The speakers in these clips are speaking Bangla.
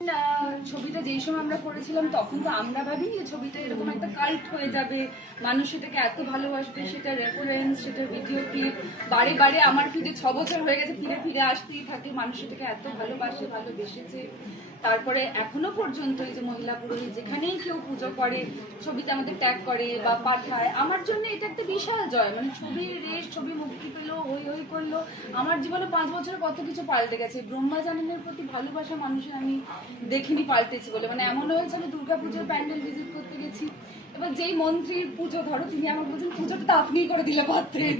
ছবিটা যেই সময় আমরা করেছিলাম তখন তো আমরা ভাবিনি যে ছবিটা এরকম একটা কাল্ট হয়ে যাবে, মানুষ সেটাকে এত ভালোবাসবে, সেটা রেফারেন্স, সেটা ভিডিও ক্লিপ বারে বারে আমার ফিরে 6 বছর হয়ে গেছে, ফিরে ফিরে আসতেই থাকে, মানুষ সেটাকে এত ভালোবেসেছে। তারপরে এখনো পর্যন্ত এই যে মহিলা পুরোহিত যেখানেই কেউ পুজো করে ছবিতে আমাদের ট্যাগ করে বা পাঠায়, আমার জন্য এটা একটা বিশাল জয়। মানে ছবির রেশ, ছবি মুক্তি পেলো, হই করলো, আমার জীবনে 5 বছরে কত কিছু পাল্টে গেছে। ব্রহ্মাজাননের প্রতি ভালোবাসা মানুষের আমি দেখিনি পাল্টেছি বলে। মানে এমন হয়েছে আমি দুর্গাপুজোর প্যান্ডেল ভিজিট করতে গেছি, এবার যেই মন্ত্রীর পুজো ধরো তিনি আমাকে বলছেন পুজোটা তো আপনিই করে দিলে পারতেন।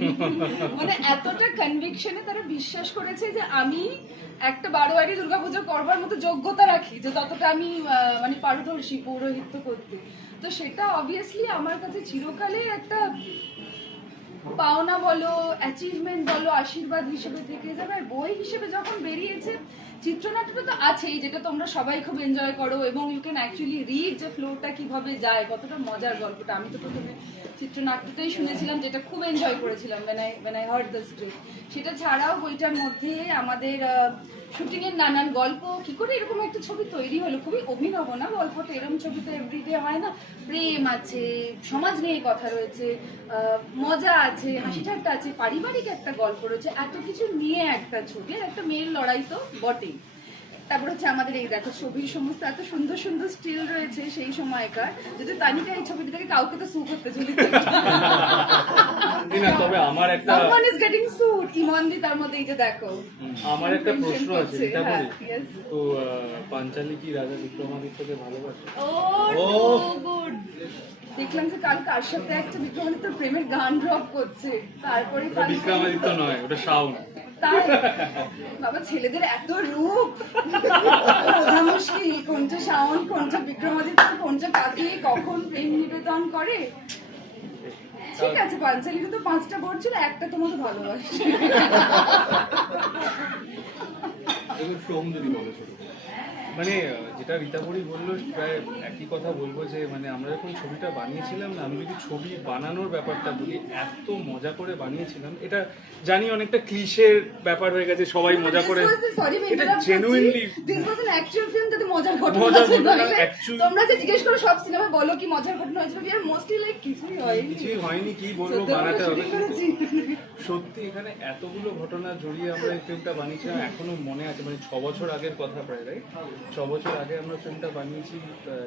মানে এতটা কনভিকশনে তারা বিশ্বাস করেছে যে আমি একটা বারোয়ারি দুর্গাপুজো করবার মতো যোগ্যতা রাখি, যে ততটা আমি মানে পারদর্শী পৌরোহিত্য করতে। তো সেটা অবভিয়াসলি আমার কাছে চিরকালের একটা পাওনা বলো, অ্যাচিভমেন্ট বলো, আশীর্বাদ হিসেবে থেকে যাবে। আর বই হিসেবে যখন বেরিয়েছে, চিত্রনাট্যটা তো আছেই, যেটা তোমরা সবাই খুব এনজয় করো এবং ইউ ক্যান অ্যাকচুয়ালি রিড যে ফ্লোটা কিভাবে যায়, কতটা মজার গল্পটা। আমি তো প্রথমে চিত্রনাট্যটাই শুনেছিলাম, যেটা খুব এনজয় করেছিলাম when I heard the script। সেটা ছাড়াও বইটার মধ্যে আমাদের শুটিং এর নানান গল্প, কি করে এরকম একটা ছবি তৈরি হলো, খুবই অভিনব না গল্পটা। এরকম ছবি তো এভরিডে হয় না। প্রেম আছে, সমাজ নিয়ে কথা রয়েছে, মজা আছে, হাসি ঠাট্টা আছে, পারিবারিক একটা গল্প রয়েছে, এত কিছু নিয়ে একটা ছবি। আর একটা মেয়ের লড়াই তো বটেই। তারপর হচ্ছে আমাদের এই দেখো ছবির সমস্ত এত সুন্দর সুন্দর স্টিল রয়েছে সেই সময়কার, যদি তানিকা এই ছবিটা থেকে কাউকে তো সু করতে চলেছে। তবে আমার একটা someone is getting sued, ইমনদি তার মধ্যে এই যে দেখো। আমার একটা প্রশ্ন আছে, এটা বলি তো পাঞ্চালী কি রাজা বিক্রমাদিত্যকে ভালোবাসে? ও গুড। দেখলাম যে কাল কার সাথে একটা বিক্রমাদিত্য প্রেমের গান ড্রপ করছে, তারপরে বিক্রমাদিত্য নয়, ওটা শাওন। তাই বাবা, ছেলেদের এত রূপ বোঝা মুশকিল, কোনটা শাওন, কোনটা বিক্রমাদিত্য, কোনটা কাকে কখন প্রেম নিবেদন করে। ঠিক আছে, পাঞ্চালীর তো 5টা বোর্ড ছিল, একটা তোমাকে ভালোবাসে। মানে যেটা রীতাবরী বললো প্রায় একই কথা বলবো, যে মানে আমরা যখন ছবিটা বানিয়েছিলাম না, আমি যদি ছবি বানানোর ব্যাপারটা বলি, এত মজা করে বানিয়েছিলাম। এটা জানি অনেকটা ক্লিশের ব্যাপার হয়ে গেছে, সবাই মজা করে, এটা genuinely this was an actual film, যেটা মজার ঘটনা আছে। তোমরা যে জিজ্ঞেস করো সব সিনেমা বলো কি মজার ঘটনা হয়েছিল, উই আর মোস্টলি লাইক কিছুই হয়নি, কি বলবো, বানাতে হবে। সত্যি এখানে এতগুলো ঘটনা জড়িয়ে আমরা এই ফিল্মটা বানিয়েছিলাম, এখনো মনে আছে। মানে 6 বছর আগের কথা প্রায়, রাইট? 6 বছর আগে আমরা ফিল্মটা বানিয়েছি,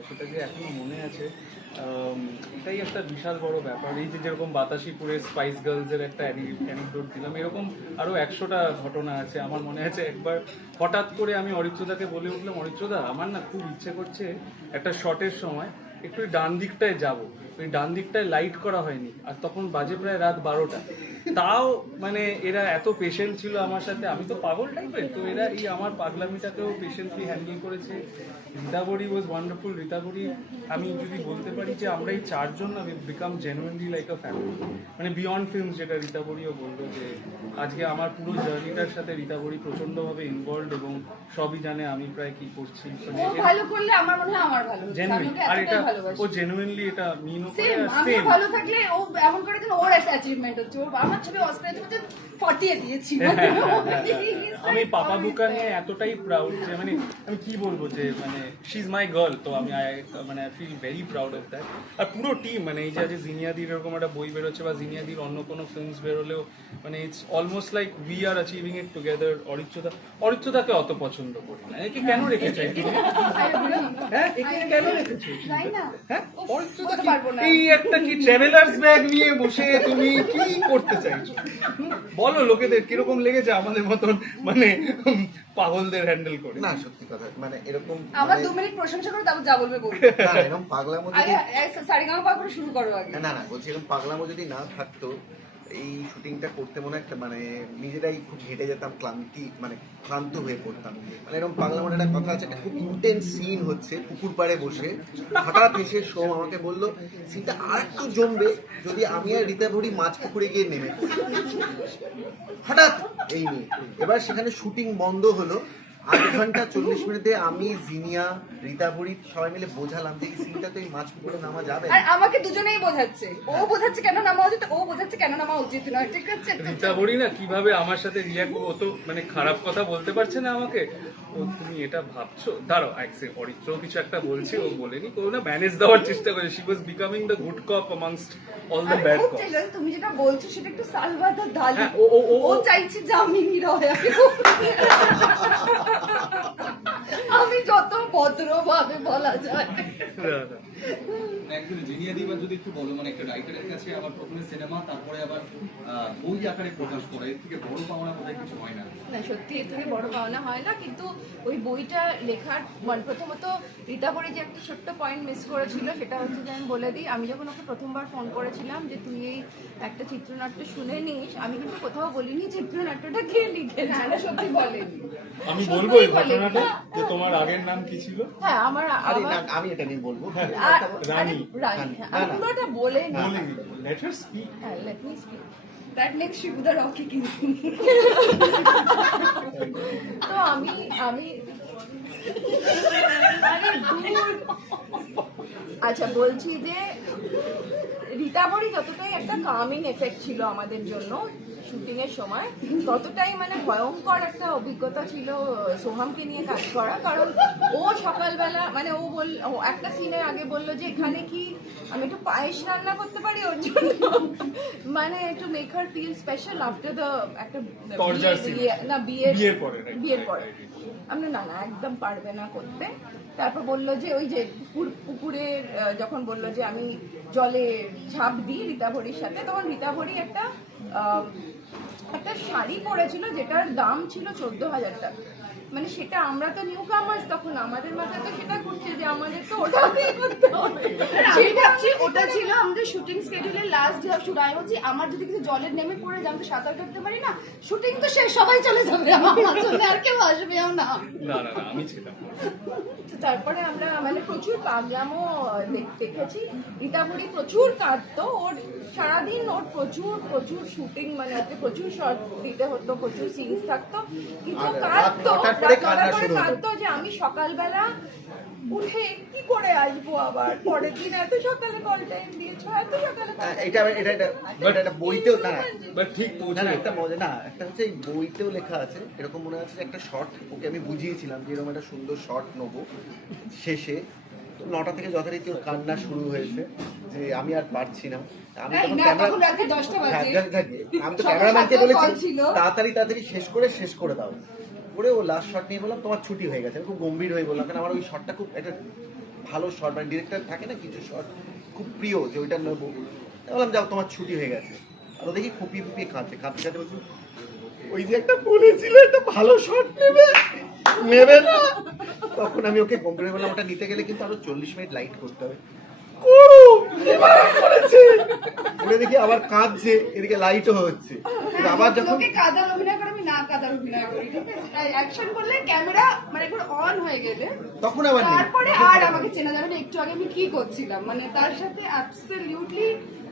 সেটা যে এখনো মনে আছে, এটাই একটা বিশাল বড় ব্যাপার। এই যে যেরকম বাতাসিপুরের স্পাইস গার্লসের একটা অ্যানিকডোট দিলাম, এরকম আরো 100টা ঘটনা আছে। আমার মনে আছে একবার হঠাৎ করে আমি অরিত্রদাকে বলে উঠলাম, অরিত্রদা আমার না খুব ইচ্ছে করছে একটা শটের সময় একটু ডান দিকটায় যাবো। ওই ডান দিকটায় লাইট করা হয়নি, আর তখন বাজে প্রায় রাত 12টা। তাও মানে এরা এত পেশেন্ট ছিল আমার সাথে, আমি তো পাগল টাইপের, তো এরা এই আমার পাগলামিটাকেও পেশেন্টলি হ্যান্ডেল করেছে। রীতাবরী ওয়াজ ওয়ান্ডারফুল। রীতাবরী, আমি যদি বলতে পারি যে আমরা এই 4 জন না বিকাম জেনুইনলি লাইক আ ফ্যামিলি। মানে বিয়ন্ড ফিল্মস, যেটা রীতাবরীও বললো, যে আজকে আমার পুরো জার্নিটার সাথে রীতাবরী প্রচন্ডভাবে ইনভলভড এবং সবই জানে আমি প্রায় কি করছি। ভালো করলে আমার মনে হয় আমার ভালো হচ্ছে, আমি ওকে এতটাই ভালোবাসি। ও জেনুইনলি এটা মিনও করে। আমি ভালো থাকলে ও এমন করে যেন ওর একটা অ্যাচিভমেন্ট হচ্ছে, ওর আমার ছবি অস্কারে তুমি 40 দিয়েছি। আমি পাপা বুকা নিয়ে এতটাই প্রাউড যে মানে আমি কি বলবো, যে মানে শি ইজ মাই গার্ল। তো আমি মানে I feel very proud of that. আর পুরো টিম, মানে এই যে জিনিয়াদির এরকম একটা বই বেরোচ্ছে বা জিনিয়াদির অন্য কোনো ফিল্মস বেরোলেও, মানে it's almost like we are achieving it together. অরিত্রদাকে অত পছন্দ করি না, একে কেন রেখেছে? হ্যাঁ, একে কেন রেখেছে? হ্যাঁ, এই একটা কি ট্রাভেলার্স ব্যাগ নিয়ে বসে তুমি কি করতে চাইছো বলো? লোকেদের কিরকম লেগেছে আমাদের মতন মানে পাগলদের হ্যান্ডেল করে? না, সত্যি কথা, মানে এরকম আমার 2 মিনিট প্রশংসা করে তারপর যা বলবে বলবে। না, এরকম পাগলামো যদি সারিগামা পাগল শুরু করো আগে। না না, বলছি এরকম পাগলামো যদি না থাকতো, এই শুটিংটা করতে মনে একটা মানে নিজেরাই খুব ঘেটে যেতাম, ক্লান্ত হয়ে পড়তাম। মানে এরকম পাগলামোর একটা কথা আছে, একটা খুব ইন্টেন্স সিন হচ্ছে পুকুর পাড়ে বসে, হঠাৎ এসে সোম আমাকে বললো সিনটা আর একটু জমবে যদি আমি আর রীতাভরি মাছ পুকুরে গিয়ে নেমে পড়ি। হঠাৎ এই নিয়ে এবার সেখানে শুটিং বন্ধ হলো। 8 ঘন্টা 40 মিনিটে আমি, জিনিয়া, রীতাবরী সবাই মিলে বোঝালাম যে এই সিনটা তো এই মাছ পুকুরে নামা যাবে। আর আমাকে দুজনেই বোঝাচ্ছে, ও বোঝাচ্ছে কেন নামা উচিত, ও বোঝাচ্ছে কেন নামা উচিত নয়। ঠিক আছে, রীতাবরী না কিভাবে আমার সাথে রিয়াক্ট, ও তো মানে খারাপ কথা বলতে পারছে না আমাকে, ও ও তুমি এটা ভাবছো, দাঁড়াও অরিত্রও কিছু একটা বলছে, ও বলেনি, কোনো না ম্যানেজ দেওয়ার চেষ্টা করে, she was becoming the good cop amongst all the আমি ব্যাড খুব কপস। চেষ্টা, তুমি যেটা বলছো সেটা একটু সালভাদর দালি, হ্যাঁ, ও চাইছে যে আমি নিরয়, আমি যত ভদ্রভাবে বলা যায়। একদম জিনিয়া দিবার যদি একটু বলো, মানে একটা রাইটারের কাছে আবার প্রথমে সিনেমা, তারপরে আবার বই আকারে প্রকাশ করে, এর থেকে বড় পাওনা বোধহয় কিছু হয় না। না সত্যি এর থেকে বড় পাওনা হয় না, কিন্তু ওই বইটা লেখার প্রথমত রীতাবরী যে একটা ছোট্ট পয়েন্ট মিস করেছিল, সেটা হচ্ছে যে আমি বলে দিই, আমি যখন ওকে প্রথমবার ফোন করেছিলাম যে তুই এই একটা চিত্রনাট্য শুনে নিস, আমি কিন্তু কোথাও বলিনি চিত্রনাট্যটা কে লিখেছে, সত্যি বলেনি। আমি বলবো এই ঘটনাটা যে তোমার আগের নাম কি ছিল? হ্যাঁ আমার আরে না, আমি এটা নিয়ে বলবো। রানী। রানী, আমি পুরোটা বলেনি। বলিনি, লেট হার স্পিক। হ্যাঁ, let me speak. That makes Shibuda Rocky কিন্তু। তো আমি আরে দূর। আচ্ছা বলছি যে রীতাবরী যতটাই একটা কামিং এফেক্ট ছিল আমাদের জন্য শুটিং এর সময়, ততটাই মানে ভয়ঙ্কর একটা অভিজ্ঞতা ছিল সোহামকে নিয়ে কাজ করা। কারণ ও সকালবেলা মানে ও একটা সিনের আগে বললো যে এখানে কি আমি একটু পায়েস রান্না করতে পারি ওর জন্য, মানে একটু make her feel special after the একটা Torture scene. বিয়ের পরে, right? বিয়ের পরে আমরা না একদম পারবে না করতে। তারপর বললো যে ওই যে পুকুরের যখন বললো যে আমি জলে ঝাঁপ দিই রীতাভরির সাথে, তখন রীতাভরি একটা শাড়ি পরেছিল যেটার দাম ছিল 14,000 টাকা। মানে সেটা আমরা তো নিউ কামার্স, তখন আমাদের মাথায় তো সেটা ঘুরছে যে আমাদের তো ওটা পে করতে হবে। আমি ভাবছি ওটা ছিল আমাদের শুটিং স্কেডিউলের লাস্ট ডে অফ শুট। আমি বলছি আমার যদি কিছু জলের নেমে পড়ে যে আমি তো সাঁতার কাটতে পারি না, শুটিং তো শেষ, সবাই চলে যাবে, আমার মাঝে আর কেউ আসবেও না। না না না, আমি ছিলাম। তো তারপরে আমরা মানে প্রচুর পাগলামও দেখেছি। রীতাভরি প্রচুর কাঁদতো, ওর সারাদিন ওর প্রচুর শুটিং, মানে ওকে প্রচুর শর্ট দিতে হতো, প্রচুর সিনস থাকতো, কিন্তু আর কাঁদতো, রাত 9টার পরে রাত 9টার কান্না পরে শুরু হতো। কাঁদতো যে আমি সকালবেলা উঠে কি করে আসবো আবার পরের দিন, এত সকালে কল টাইম দিয়েছো, এত সকালে call time এটা এটা বইতেও না, বাট ঠিক না পৌঁছে না, একটা মজা না, একটা হচ্ছে এই বইতেও লেখা আছে, এরকম মনে আছে যে একটা শর্ট ওকে আমি বুঝিয়েছিলাম যে এরকম একটা সুন্দর শর্ট নেবো শেষে, তো 9টা থেকে যথারীতি ওর কান্না শুরু হয়েছে যে আমি আর পারছি না। আমি তখন না, তখন রাতে 10টা বাজে। আমি তো সকাল ক্যামেরাম্যানকে 7টায় বলেছি call ছিল। তাড়াতাড়ি শেষ করে দাও। করে ও লাস্ট শট নিয়ে বললাম তোমার ছুটি হয়ে গেছে। আমি খুব গম্ভীর হয়ে বললাম, কারণ আমার ওই শটটা খুব একটা ভালো শট, মানে ডিরেক্টর থাকে না কিছু শট খুব প্রিয় যে ওইটা নেবো। বললাম যাও তোমার ছুটি হয়ে গেছে। আর ও দেখি ফুপিয়ে কাঁদতে বলছি ওই যে একটা বলেছিল একটা ভালো শট নেবে না। তখন আমি ওকে গম্ভীর হয়ে বললাম ওটা নিতে গেলে কিন্তু আরো 40 মিনিট লাইট করতে হবে। ওরে দেখি আবার কাঁদছে, এদিকে লাইটও হচ্ছে। আবার যখন লোকে কাদার অভিনয় করে, আমি না কাদার অভিনয় করি, ঠিক আছে? অ্যাকশন করলে ক্যামেরা মানে একবার অন হয়ে গেলে তখন আবার নেই। তারপরে আর আমাকে চেনা যাবে না একটু আগে আমি কি করছিলাম, মানে তার সাথে অ্যাবসলিউটলি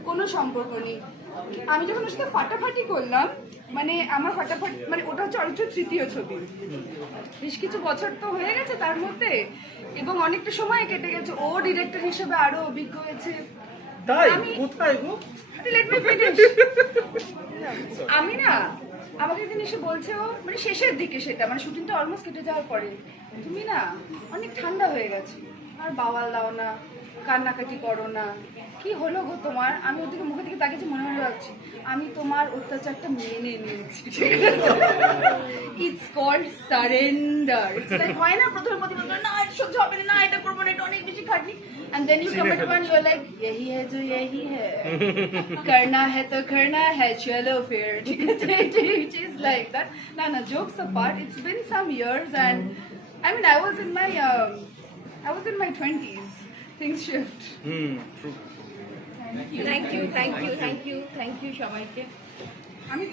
কোনো সম্পর্ক নেই। আমি যখন ওর সাথে ফাটাফাটি করলাম, মানে আমার ফাটাফাটি মানে ওটা হচ্ছে অরিত্রর তৃতীয় ছবি, বেশ কিছু বছর তো হয়ে গেছে তার মধ্যে, এবং অনেকটা সময় কেটে গেছে, ও ডিরেক্টর হিসেবে আরো অভিজ্ঞ হয়েছে। তাই আমি- কোথায় গো? Let me finish. আমি না, আমাকে একদিন এসে বলছে ও, মানে শেষের দিকে সেটা, মানে শুটিংটা অলমোস্ট কেটে যাওয়ার পরে, তুমি না অনেক ঠান্ডা হয়ে গেছে, আর বাওয়াল দাও না, কান্নাকাটি করো না, কি হলো গো তোমার? আমি ওদিকে মুখের দিকে তাকিয়েছি, মনে মনে ভাবছি আমি তোমার অত্যাচারটা মেনে নিয়েছি। It's called surrender. It's like, হয় না প্রথমে প্রতিবার না এটা সহ্য হবে না, এটা করবো না, এটা অনেক বেশি খাটনি, and then you come at one, you're like यही है जो यही है, करना है तो करना है, चलो फिर, ठीक है? It is like that. No, jokes apart, it's been some years, and I mean I was in my 20s. Things shift. True. Thank you সবাইকে। আমি